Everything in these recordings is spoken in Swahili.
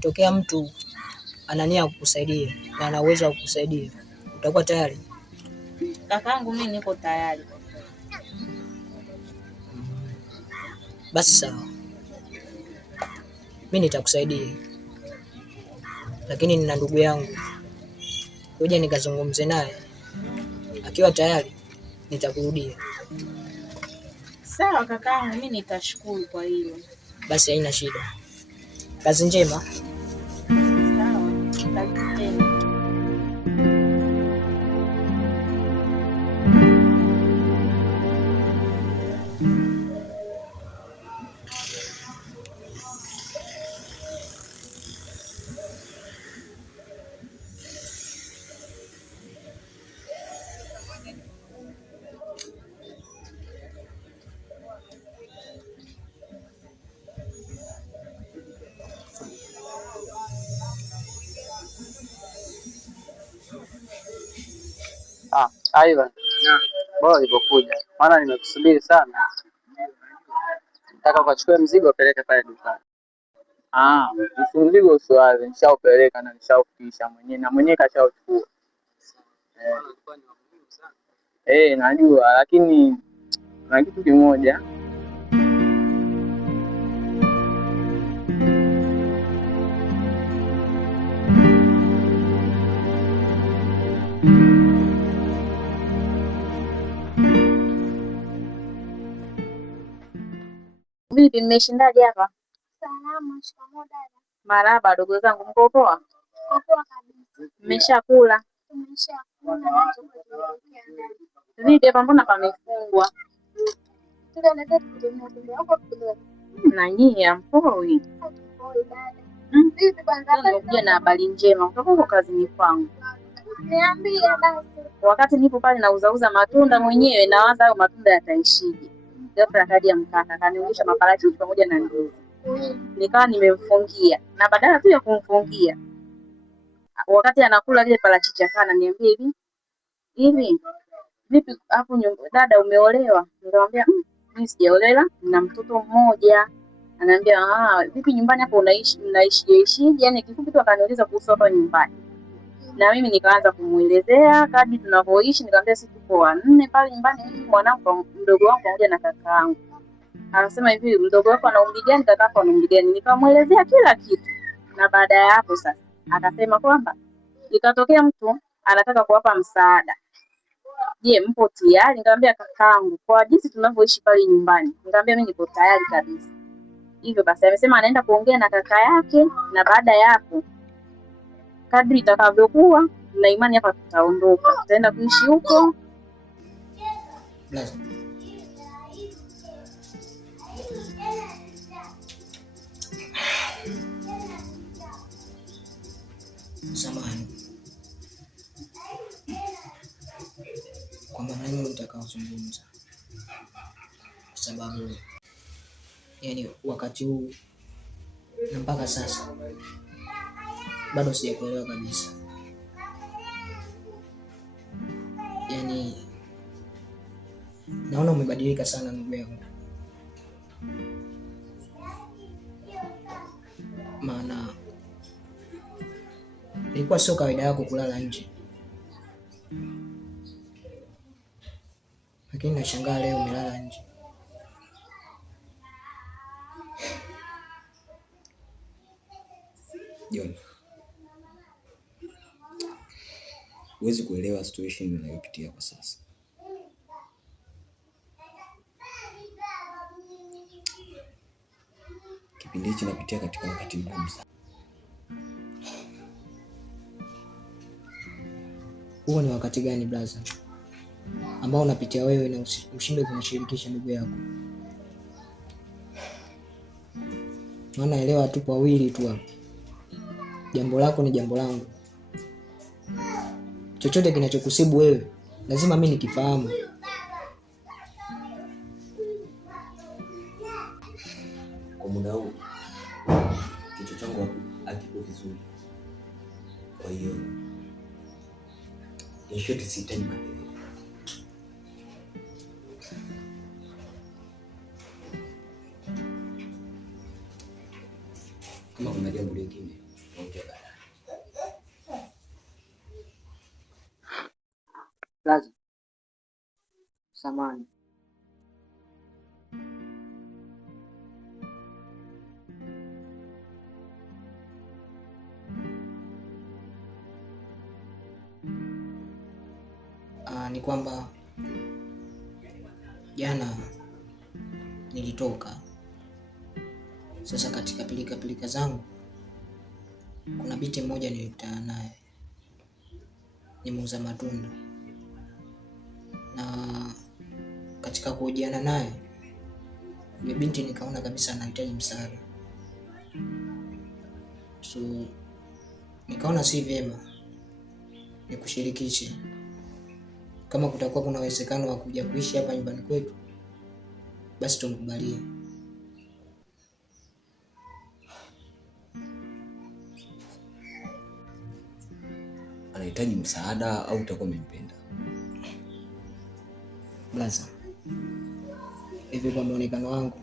ikitokea mtu ana nia kukusaidia na ana uwezo wa kukusaidia, utakuwa tayari? Kakaangu, mimi niko tayari. Basi sawa, mimi nitakusaidia, lakini nina ndugu yangu, ngoja nikazungumze naye, akiwa tayari nitakurudia. Sawa kakaangu, mimi nitashukuru kwa hilo. Basi haina shida, kazi njema. Sawa, karibu tena. Aivan, bora ulipokuja, maana nimekusubiri sana. Nataka ukachukue mzigo upeleke pale dukani. Mzigo usiwaze, nishaupeleka na nishaufikisha mwenyewe na mwenyewe kashauchukua. Najua, lakini na kitu kimoja. Vipi, mmeshindaje hapa? Salama. Shikamoo dada. Marahaba dogo zangu, mko poa? Poa kabisa. Mmeshakula? Tumeshakula. Vipi hapa, mbona pamefungwa? Na nyie hampoi? Nimekuja na habari njema kutoka huko kazini kwangu. Niambie basi. Wakati nipo pale nauzauza matunda mwenyewe, nawaza hayo matunda yataishije. Ghafla akaja mkaka akanionyesha maparachichi pamoja na ndizi. Nikawa nimemfungia, na badala tu ya kumfungia, wakati anakula lile parachichi akaniambia hivi vipi hapo dada, umeolewa? Nikamwambia mimi sijaolewa, nina mtoto mmoja. Ananiambia vipi nyumbani hapo unaishije? Yani kifupi tu akaniuliza kuhusu hapa nyumbani, na mimi nikaanza kumuelezea kadri tunavyoishi. Nikamwambia sisi tuko wanne pale nyumbani, mimi mwanangu, mdogo wangu pamoja na kaka yangu. Anasema hivi, mdogo wako ana umri gani, kaka yako ana umri gani? Nikamuelezea kila kitu, na baada ya hapo sasa akasema kwamba ikatokea mtu anataka kuwapa msaada, je, mpo tayari? Nikamwambia kakaangu, kwa jinsi tunavyoishi pale nyumbani, nikamwambia mimi niko tayari kabisa. Hivyo basi amesema anaenda kuongea na kaka yake, na baada ya hapo kadri itakavyokuwa, na imani hapa tutaondoka, tutaenda kuishi huko. Samahani kwa maneno nitakaozungumza, kwa sababu yani wakati huu na mpaka sasa bado sijakuelewa kabisa. Yani naona umebadilika sana ndugu yangu, maana ilikuwa sio kawaida yako kulala nje, lakini nashangaa leo umelala nje. John, huwezi kuelewa situation ninayopitia kwa sasa. Kipindi hichi napitia katika wakati mgumu sana. Huo ni wakati gani blaza ambao unapitia wewe na ushinde kumshirikisha ndugu yako? Naelewa tupo wawili tu hapa, jambo lako ni jambo langu. Chochote kinachokusibu wewe lazima mimi nikifahamu. Kwa muda huu kichwa changu hakipo vizuri, kwa hiyo nishote sihitaji makelele. Kama kuna jambo lingine Ongea baadaye. Lazima samani. Ni kwamba jana nilitoka. Sasa katika pilika zangu kuna binti mmoja nilikutana naye, ni muuza matunda, na katika kuhojiana naye yule binti nikaona kabisa anahitaji msaada, so nikaona si vyema nikushirikishe. Kama kutakuwa kuna uwezekano wa kuja kuishi hapa nyumbani kwetu, basi tumkubalie. Anahitaji msaada au utakuwa umempenda? Blaza, hivi kwa muonekano wangu,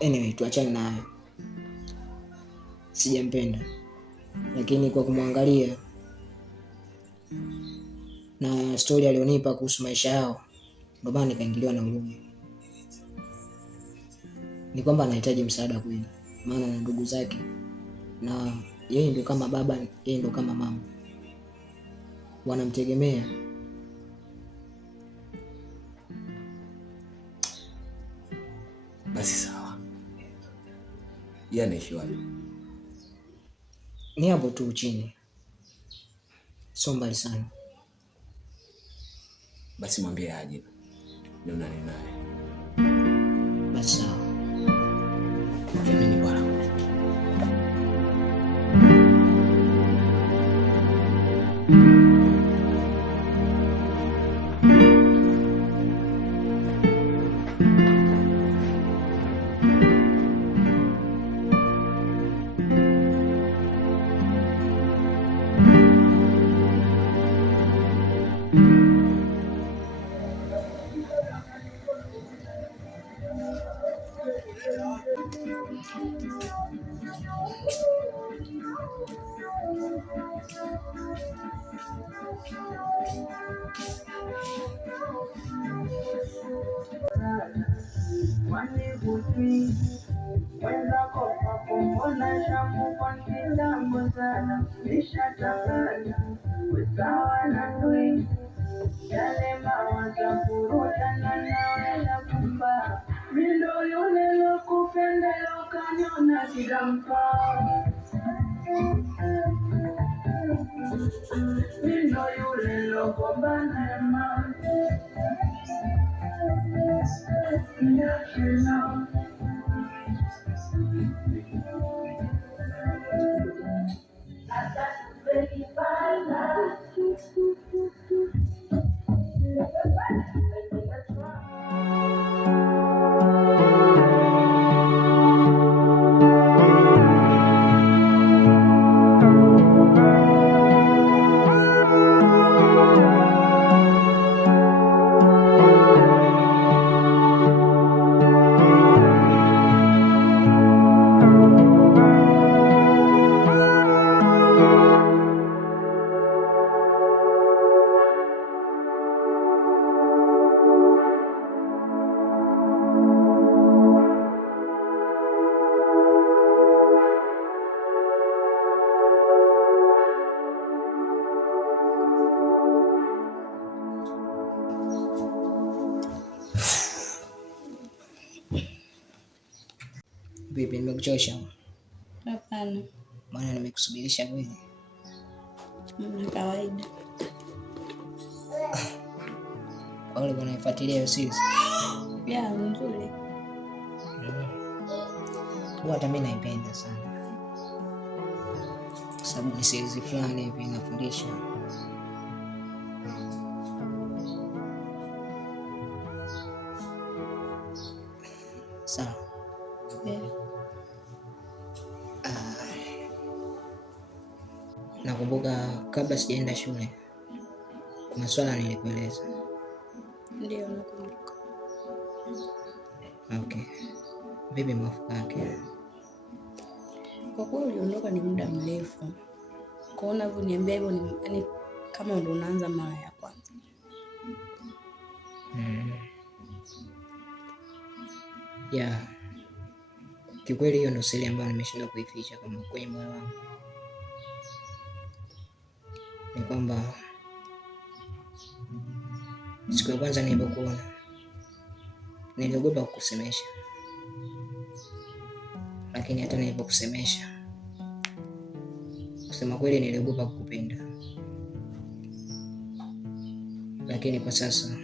anyway tuachane nayo. Sijampenda, lakini kwa kumwangalia na story alionipa kuhusu maisha yao, ndio maana nikaingiliwa na huruma. Ni kwamba anahitaji msaada kweli, maana na ndugu zake, na yeye ndio kama baba, yeye ndio kama mama, wanamtegemea. Basi sawa. Yeye anaishi wapi? Ni hapo tu chini, sio mbali sana. Basi mwambie aje nionane naye. Basi sawa. Mimi bwana. Vipi, nimekuchosha? Hapana. Maana nimekusubirisha kweli. Ni kawaida. Wale wanaifuatilia hiyo series. Ya, nzuri. Hata mimi naipenda sana. Kwa sababu ni series fulani hivi inafundisha. Sawa. Nakumbuka kabla sijaenda shule kuna swala nilikueleza. Ndio, nakumbuka. Okay. Vipi mwafaka yake? Kwa kweli uliondoka ni muda mrefu. Kwa unavyoniambia hivyo ni yani kama ndo unaanza mara ya kwanza. Ya, kiukweli hiyo ndo siri ambayo nimeshindwa kuificha kwenye moyo wangu. Ni kwamba siku ya kwanza nilipokuona niliogopa kukusemesha, lakini hata nilipokusemesha, kusema kweli niliogopa kukupenda. Lakini kwa sasa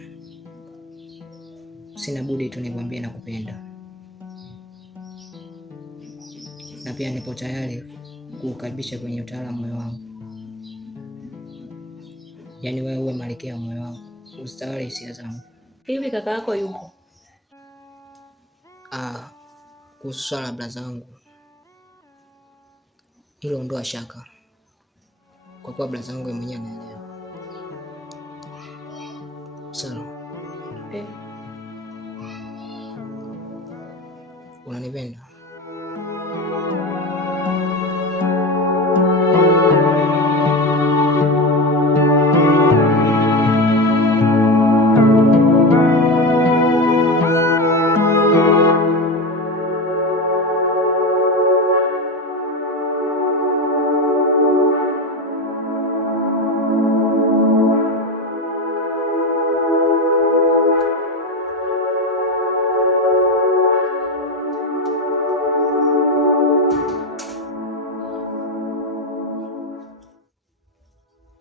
sina budi tu nikwambie nakupenda, na pia nipo tayari kuukaribisha kwenye utawala moyo wangu. Yaani wewe uwe malkia wa moyo wangu, usitawale hisia zangu. Hivi kaka yako yupo? Kuhusu swala la blaza wangu, hilo ondoa shaka, kwa kuwa blaza wangu mwenyewe anaelewa. Sawa. Unanipenda?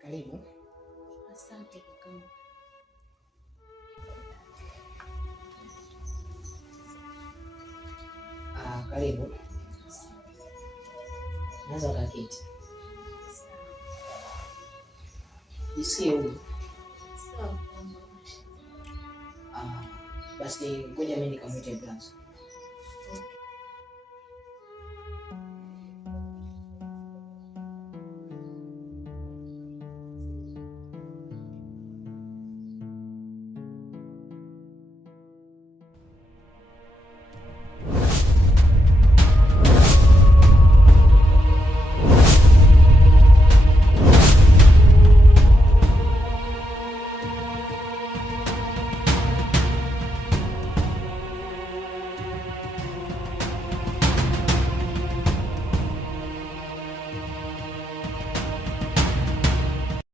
Karibu. Asante kaka. Karibu. Naweza kaketi. Jisikie huru. Sawa. Basi ngoja mimi nikamwite blaza.